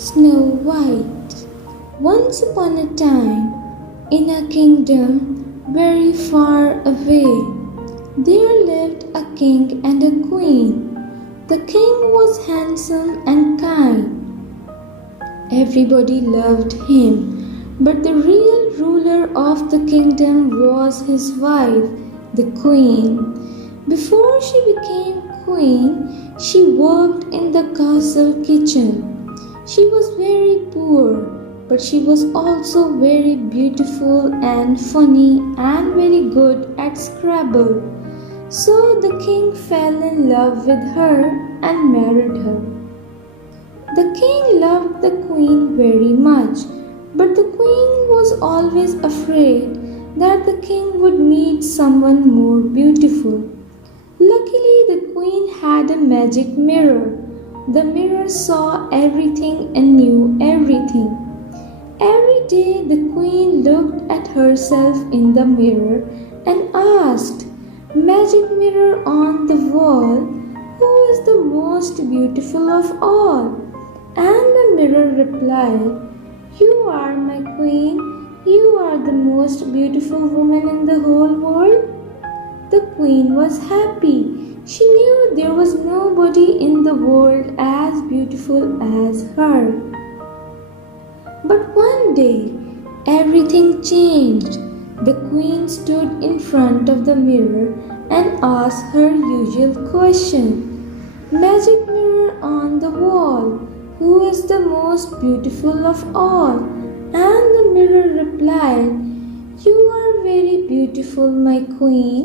Snow White. Once upon a time, in a kingdom very far away, there lived a king and a queen. The king was handsome and kind. Everybody loved him, but the real ruler of the kingdom was his wife, the queen. Before she became queen, she worked in the castle kitchen. She was very poor, but she was also very beautiful and funny and very good at Scrabble. So the king fell in love with her and married her. The king loved the queen very much, but the queen was always afraid that the king would meet someone more beautiful. Luckily, the queen had a magic mirror. The mirror saw everything and knew everything. Every day, the queen looked at herself in the mirror and asked, "Magic mirror on the wall, who is the most beautiful of all?" And the mirror replied, "You are my queen. You are the most beautiful woman in the whole world." The queen was happy. She knew there was nobody in the world as beautiful as her. But one day, everything changed. The queen stood in front of the mirror and asked her usual question, "Magic mirror on the wall, who is the most beautiful of all?" And the mirror replied, "You are very beautiful, my queen,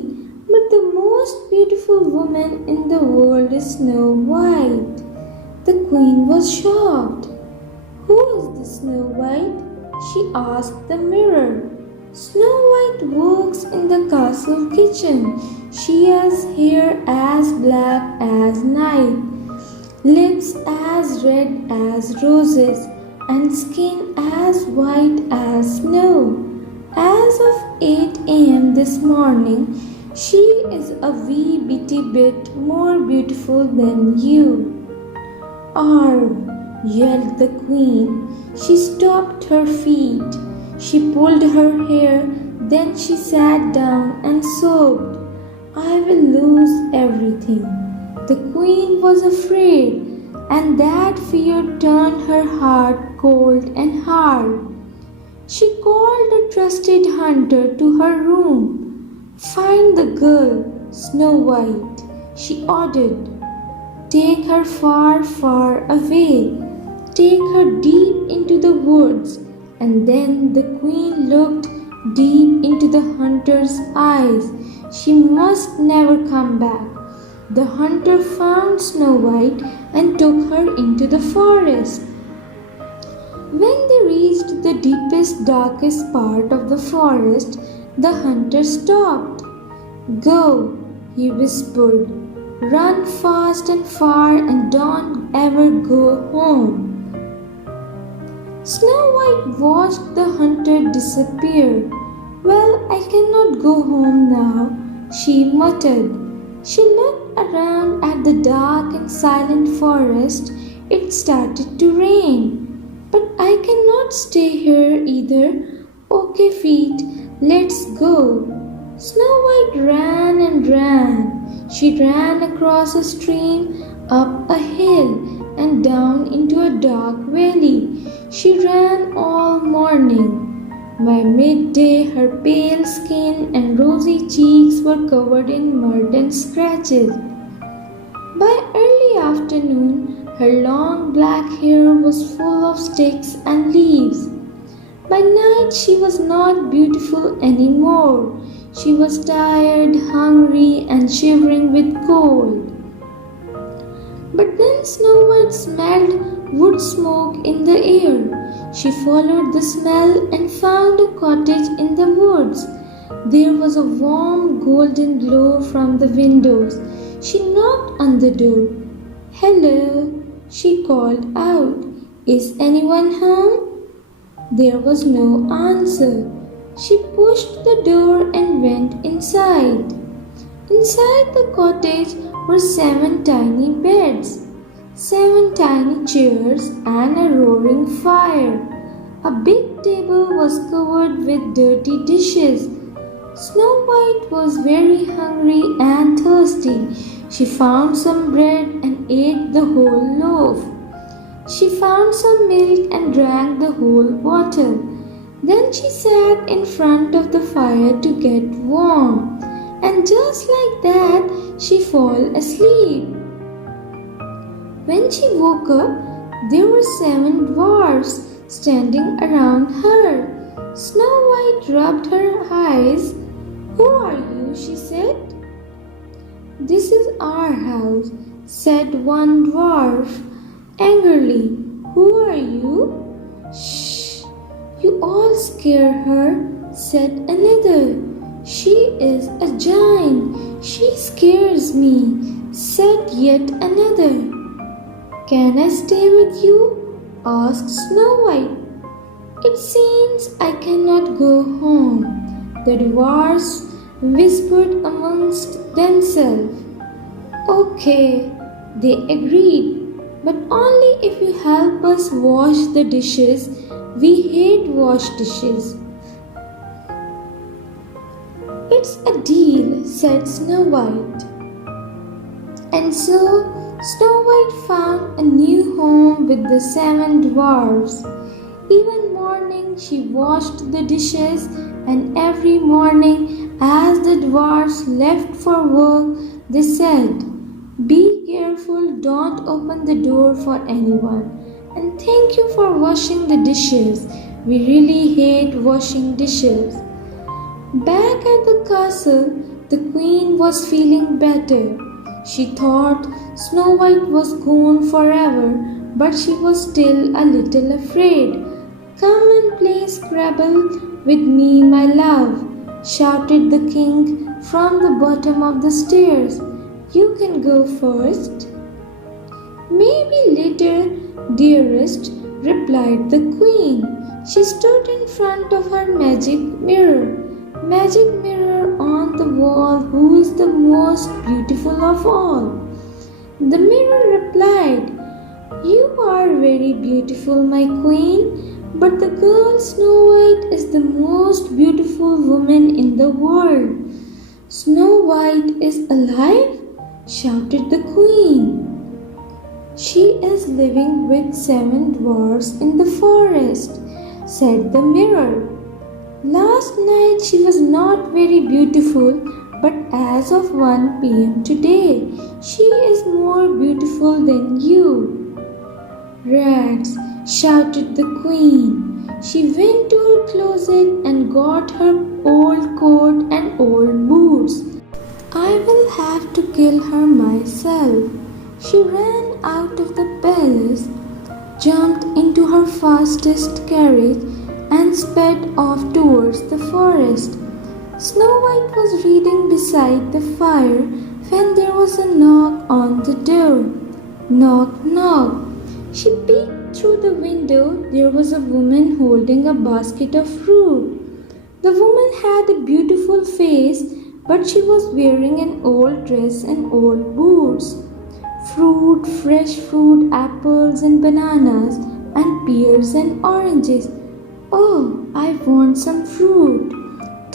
but the most beautiful woman in the world is Snow White." The queen was shocked. "Who is the Snow White?" she asked the mirror. "Snow White works in the castle kitchen. She has hair as black as night, lips as red as roses, and skin as white as snow. As of 8 a.m. this morning, she is a wee bitty bit more beautiful than you." "Arr!" yelled the queen. She stopped her feet. She pulled her hair, then she sat down and sobbed, "I will lose everything." The queen was afraid, and that fear turned her heart cold and hard. She called a trusted hunter to her room. "Find the girl, Snow White," she ordered. "Take her far, far away. Take her deep into the woods." And then the queen looked deep into the hunter's eyes. She must never come back. The hunter found Snow White and took her into the forest. When they reached the deepest, darkest part of the forest, the hunter stopped. "Go," he whispered. "Run fast and far and don't ever go home." Snow White watched the hunter disappear. "Well, I cannot go home now," she muttered. She looked around at the dark and silent forest. It started to rain. "But I cannot stay here either. Okay, feet, let's go." Snow White ran and ran. She ran across a stream, up a hill, and down into a dark valley. She ran all morning. By midday, her pale skin and rosy cheeks were covered in mud and scratches. By early afternoon, her long black hair was full of sticks and leaves. By night, she was not beautiful anymore. She was tired, hungry, and shivering with cold. But then Snow White smelled wood smoke in the air. She followed the smell and found a cottage in the woods. There was a warm golden glow from the windows. She knocked on the door. "Hello," she called out. "Is anyone home?" There was no answer. She pushed the door and went inside. Inside the cottage were 7 tiny beds. 7 tiny chairs, and a roaring fire. A big table was covered with dirty dishes. Snow White was very hungry and thirsty. She found some bread and ate the whole loaf. She found some milk and drank the whole bottle. Then she sat in front of the fire to get warm, and just like that, she fell asleep. When she woke up, there were 7 dwarfs standing around her. Snow White rubbed her eyes. "Who are you?" she said. "This is our house," said one dwarf angrily. "Who are you?" "Shh, you all scare her," said another. "She is a giant. She scares me," said yet another. "Can I stay with you?" asked Snow White. "It seems I cannot go home," the dwarfs whispered amongst themselves. "Okay," they agreed, "but only if you help us wash the dishes. We hate washed dishes." "It's a deal," said Snow White. And so Snow White found a new home with the 7 dwarfs. Even morning she washed the dishes, and every morning as the dwarfs left for work, they said, "Be careful, don't open the door for anyone. And thank you for washing the dishes. We really hate washing dishes." Back at the castle, the queen was feeling better. She thought Snow White was gone forever, but she was still a little afraid. "Come and play Scrabble with me, my love," shouted the king from the bottom of the stairs. "You can go first." "Maybe later, dearest," replied the queen. She stood in front of her magic mirror. "Magic mirror on the wall, who is the most beautiful of all?" The mirror replied, "You are very beautiful, my queen, but the girl Snow White is the most beautiful woman in the world." "Snow White is alive?" shouted the queen. "She is living with 7 dwarfs in the forest," said the mirror. "Last night she was not very beautiful, but as of 1 p.m. today, she is more beautiful than you." "Rats!" shouted the queen. She went to her closet and got her old coat and old boots. "I will have to kill her myself." She ran out of the palace, jumped into her fastest carriage, and sped off towards the forest. Snow White was reading beside the fire when there was a knock on the door. Knock, knock. She peeked through the window. There was a woman holding a basket of fruit. The woman had a beautiful face, but she was wearing an old dress and old boots. Fruit, fresh fruit, apples and bananas, and pears and oranges. "Oh, I want some fruit,"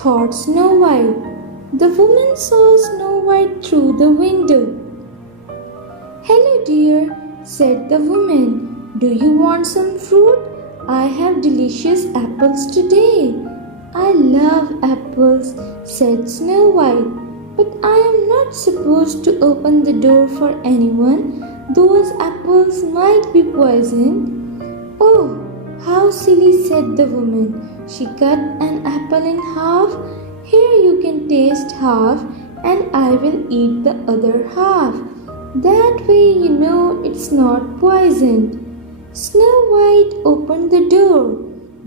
thought Snow White. The woman saw Snow White through the window. "Hello, dear," said the woman. "Do you want some fruit? I have delicious apples today." "I love apples," said Snow White, "but I am not supposed to open the door for anyone. Those apples might be poisoned." "Oh, how silly," said the woman. She cut an apple in half. "Here, you can taste half, and I will eat the other half. That way you know it's not poisoned." Snow White opened the door.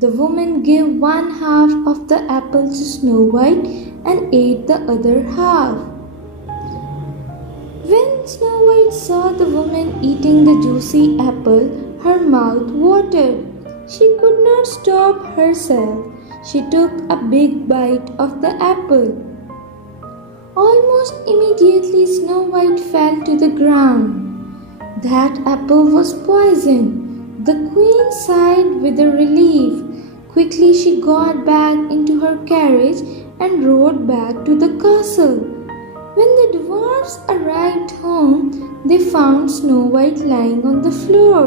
The woman gave 1/2 of the apple to Snow White and ate the other half. When Snow White saw the woman eating the juicy apple, her mouth watered. She could not stop herself. She took a big bite of the apple. Almost immediately, Snow White fell to the ground. That apple was poison. The queen sighed with a relief. Quickly she got back into her carriage and rode back to the castle. When the dwarfs arrived home, they found Snow White lying on the floor.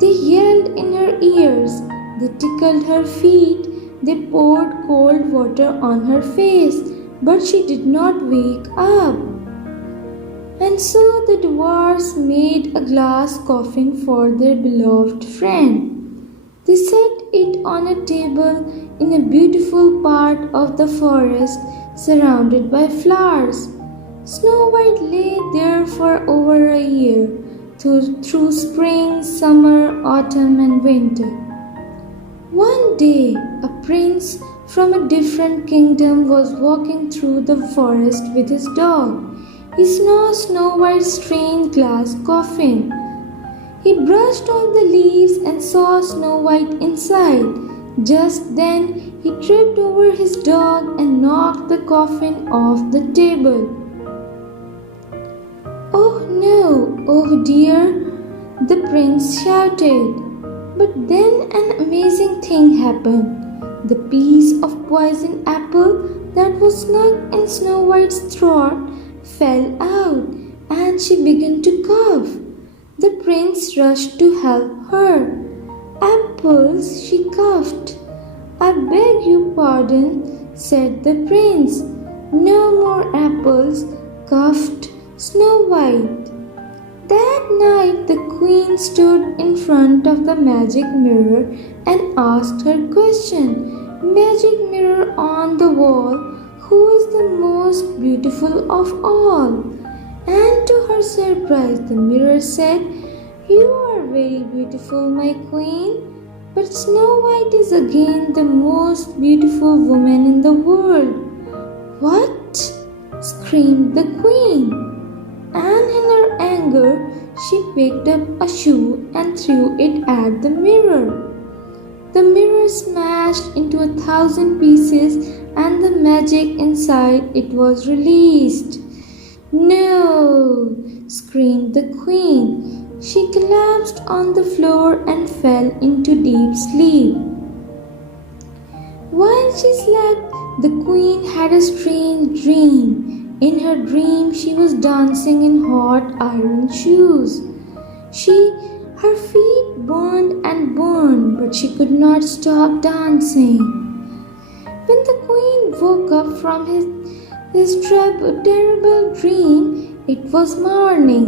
They yelled in her ears, they tickled her feet, they poured cold water on her face, but she did not wake up. And so the dwarfs made a glass coffin for their beloved friend. They set it on a table in a beautiful part of the forest surrounded by flowers. Snow White lay there for over a year, through spring, summer, autumn, and winter. One day, a prince from a different kingdom was walking through the forest with his dog. He saw Snow White's strange glass coffin. He brushed off the leaves and saw Snow White inside. Just then, he tripped over his dog and knocked the coffin off the table. "Oh no, oh dear," the prince shouted. But then an amazing thing happened. The piece of poison apple that was snug in Snow White's throat fell out and she began to cough. The prince rushed to help her. "Apples," she coughed. "I beg your pardon," said the prince. "No more apples," coughed Snow White. That night the queen stood in front of the magic mirror and asked her question. "Magic mirror on the wall, who is the most beautiful of all?" And to her surprise, the mirror said, "You are very beautiful, my queen, but Snow White is again the most beautiful woman in the world." "What?" screamed the queen. And in her anger, she picked up a shoe and threw it at the mirror. The mirror smashed into 1,000 pieces and the magic inside it was released. "No!" screamed the queen. She collapsed on the floor and fell into deep sleep. While she slept, the queen had a strange dream. In her dream, she was dancing in hot iron shoes. Her feet burned and burned, but she could not stop dancing. When the queen woke up from his terrible dream, it was morning.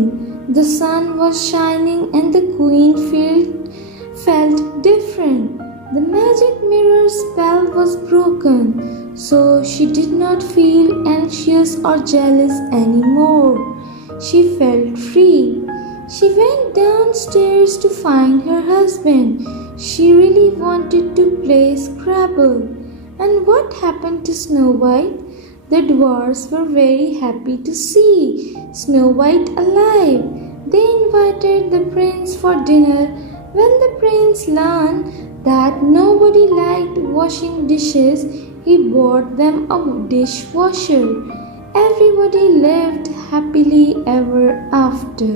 The sun was shining and the queen felt different. The magic mirror spell was broken, so she did not feel anxious or jealous anymore. She felt free. She went downstairs to find her husband. She really wanted to play Scrabble. And what happened to Snow White? The dwarfs were very happy to see Snow White alive. They invited the prince for dinner. When the prince learned that nobody liked washing dishes, he bought them a dishwasher. Everybody lived happily ever after.